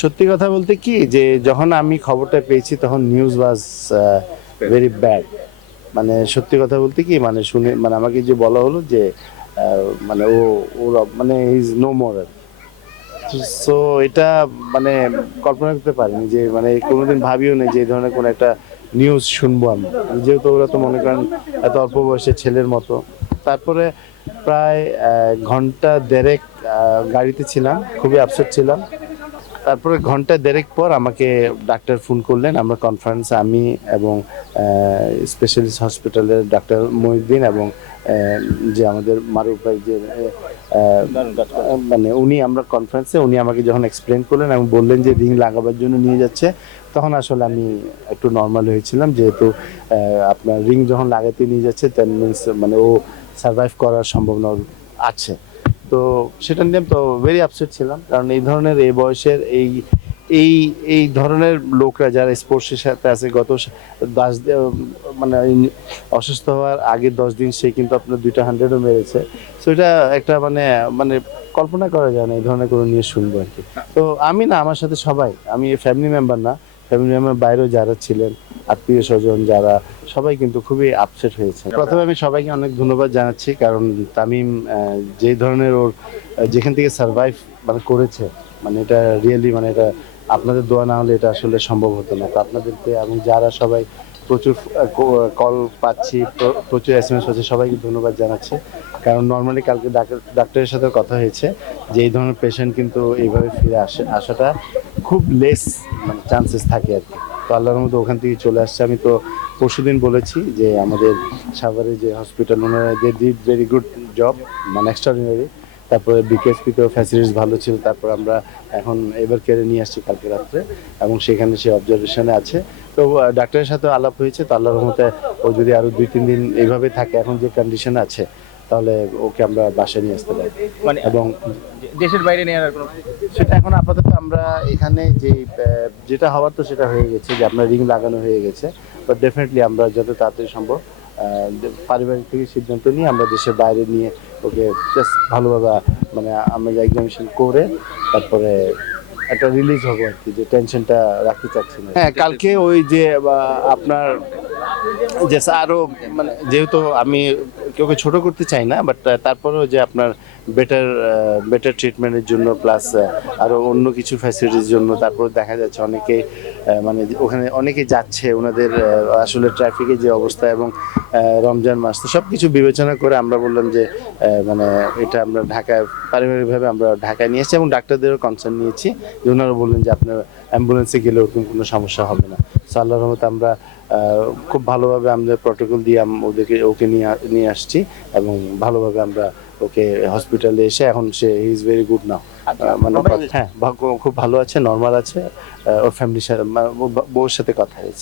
সত্যি কথা বলতে কি, যে যখন আমি খবরটা পেয়েছি তখন নিউজ ওয়াজ ভেরি ব্যাড মানে সত্যি কথা বলতে কি মানে শুনে মানে আমাকে যে বলা হলো যে মানে ও ওর মানে ইজ নো মোর সো এটা মানে কল্পনা করতে পারিনি যে মানে কোনোদিন ভাবিও নেই যে এই ধরনের কোনো একটা নিউজ শুনব আমি। যেহেতু ওরা তো মনে করেন এত অল্প বয়সের ছেলের মতো। তারপরে প্রায় ঘণ্টা দেড়েক গাড়িতে ছিলাম, খুবই আপসেট ছিলাম। তারপরে ঘণ্টা দেড়েক পর আমাকে ডাক্তার ফোন করলেন। আমরা কনফারেন্সে আমি এবং স্পেশালিস্ট হসপিটালের ডাক্তার মহিউদ্দিন এবং যে আমাদের মারুফ ভাই যে মানে উনি আমরা কনফারেন্সে উনি আমাকে যখন এক্সপ্লেন করলেন এবং বললেন যে রিং লাগাবার জন্য নিয়ে যাচ্ছে তখন আসলে আমি একটু নর্মাল হয়েছিলাম। যেহেতু আপনার রিং যখন লাগাতে নিয়ে যাচ্ছে তেন মিনস মানে ও সার্ভাইভ করার সম্ভাবনা আছে। তো সেটা নিয়ে তো ভেরি আপসেট ছিলাম, কারণ এই ধরনের এই বয়সের এই এই এই ধরনের লোকরা যারা স্পোর্টসের সাথে আছে, গত দশ মানে অসুস্থ হওয়ার আগের দশ দিন সে কিন্তু আপনার দুইটা হান্ড্রেডও মেরেছে। সো এটা একটা মানে মানে কল্পনা করা যায় না এই ধরনের কোনো নিয়ে শুনব আর কি। তো আমি না, আমার সাথে সবাই, আমি ফ্যামিলি মেম্বার না ফ্যামিলি মেম্বার বাইরেও যারা ছিলেন আত্মীয় স্বজন যারা, সবাই কিন্তু খুবই আপসেট হয়েছে। প্রথমে আমি সবাইকে অনেক ধন্যবাদ জানাচ্ছি, কারণ তামিম যে ধরনের ওর যেখান থেকে সার্ভাইভ মানে করেছে মানে এটা রিয়েলি মানে এটা আপনাদের দোয়া না হলে এটা আসলে সম্ভব হতো না। তো আপনাদেরকে এবং যারা সবাই প্রচুর কল পাচ্ছি প্রচুর এস এম এস পাচ্ছি, সবাইকে ধন্যবাদ জানাচ্ছি। কারণ নর্মালি কালকে ডাক্তার ডাক্তারের সাথে কথা হয়েছে যে এই ধরনের পেশেন্ট কিন্তু এইভাবে ফিরে আসে, আসাটা খুব লেস মানে চান্সেস থাকে আর কি। তো আল্লাহর মতো ওখান থেকে চলে আসছে। আমি তো পরশুদিন বলেছি যে আমাদের সাভারে যে হসপিটাল ওনারা they did very good job মানে এক্সট্রাঅর্ডিনারি তারপরে বিকেএসপিতেও ফ্যাসিলিটিস ভালো ছিল। তারপর আমরা এখন এবার কেড়ে নিয়ে আসছি কালকে রাত্রে এবং সেখানে সে অবজারভেশনে আছে। তো ডাক্তারের সাথে আলাপ হয়েছে। তো আল্লাহর মতে ও যদি আরও দুই তিন দিন এইভাবে থাকে এখন যে কন্ডিশন আছে তাহলে ওকে আমরা বাসায় নিয়ে আসতে পারি। মানে এবং দেশের বাইরে নেওয়ার আর কোনো সেটা এখন আপাতত আমরা এখানে যে যেটা হওয়ার তো সেটা হয়ে গেছে যে আপনার রিং লাগানো হয়ে গেছে। বাট ডেফিনেটলি আমরা যত তাড়াতাড়ি সম্ভব পারিবারিক থেকে সিদ্ধান্ত নিয়ে আমরা দেশের বাইরে নিয়ে ওকে জাস্ট ভালোভাবে মানে আমরা এক্সামিনেশন করে তারপরে একটা রিলিজ হব আর কি যে টেনশনটা রাখতে চাচ্ছি না। হ্যাঁ কালকে ওই যে বা, আপনার যে আরও মানে যেহেতু আমি কেউকে ছোট করতে চাই না বাট তারপরেও যে আপনার বেটার বেটার ট্রিটমেন্টের জন্য প্লাস আরও অন্য কিছু ফ্যাসিলিটির জন্য, তারপর দেখা যাচ্ছে অনেকে মানে ওখানে অনেকে যাচ্ছে, ওনাদের আসলে ট্রাফিকের যে অবস্থা এবং রমজান মাস, তো সব কিছু বিবেচনা করে আমরা বললাম যে মানে এটা আমরা ঢাকায়, পারিবারিকভাবে আমরা ঢাকায় নিয়ে এসেছি এবং ডাক্তারদেরও কনসার্ন নিয়েছি, যে ওনারা বললেন যে আপনার অ্যাম্বুলেন্সে গেলে ওরকম কোনো সমস্যা হবে না। সো আল্লাহর রহমতে আমরা খুব ভালোভাবে আমাদের প্রটোকল দিয়ে ওদেরকে ওকে নিয়ে নিয়ে আসছি এবং ভালোভাবে আমরা ওকে হসপিটালে এসে এখন সে he is very good now মানে হ্যাঁ ভাগ্য- খুব ভালো আছে নর্মাল আছে ওর ফ্যামিলির সাথে বউর সাথে কথা হয়েছে।